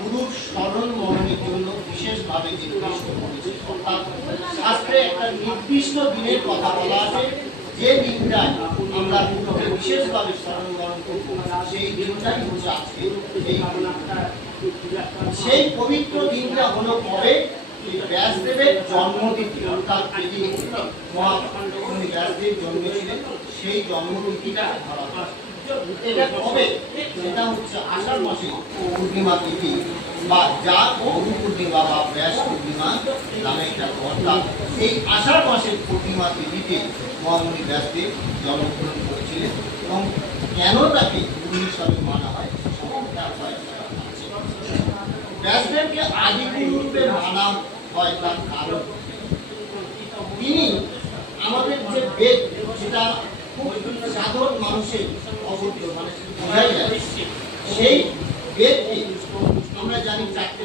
গুরুর স্মরণ মরণের জন্য বিশেষভাবে নির্দিষ্ট করেছে। অর্থাৎ শাস্ত্রে একটা নির্দিষ্ট দিনের কথা বলা আছে, যে দিনটায় আমরা গুরুকে বিশেষভাবে স্মরণ মরণ করব, সেই দিনটাই হচ্ছে আজকে। সেই পবিত্র দিনটা হলো কবে? ব্যাসদেবের জন্মতিথি, অর্থাৎ যেদিন মহামনি ব্যাসদেব জন্মেছিলেন সেই জন্মতিথিটাকে ধরা হয়। এটা কবে? সেটা হচ্ছে আষাঢ় মাসে পূর্ণিমা তিথি, বা যা গুরু পূর্ণিমা বা ব্যাস পূর্ণিমা নামে একটা অর্থাৎ এই আষাঢ় মাসের পূর্ণিমা তিথিতে মহামনি ব্যাসদেব জন্মগ্রহণ করেছিলেন। এবং কেন তাকে গুরু হিসাবে মানা হয় ব্যাসদেবকে আদি গুরুরূপে মানা হয় তার কারণ তিনি আমাদের যে বেদ, যেটা খুব সাধারণ মানুষের অবুদ্ধ মানে বোঝাই যায়, সেই বেদকে আমরা জানি চারটে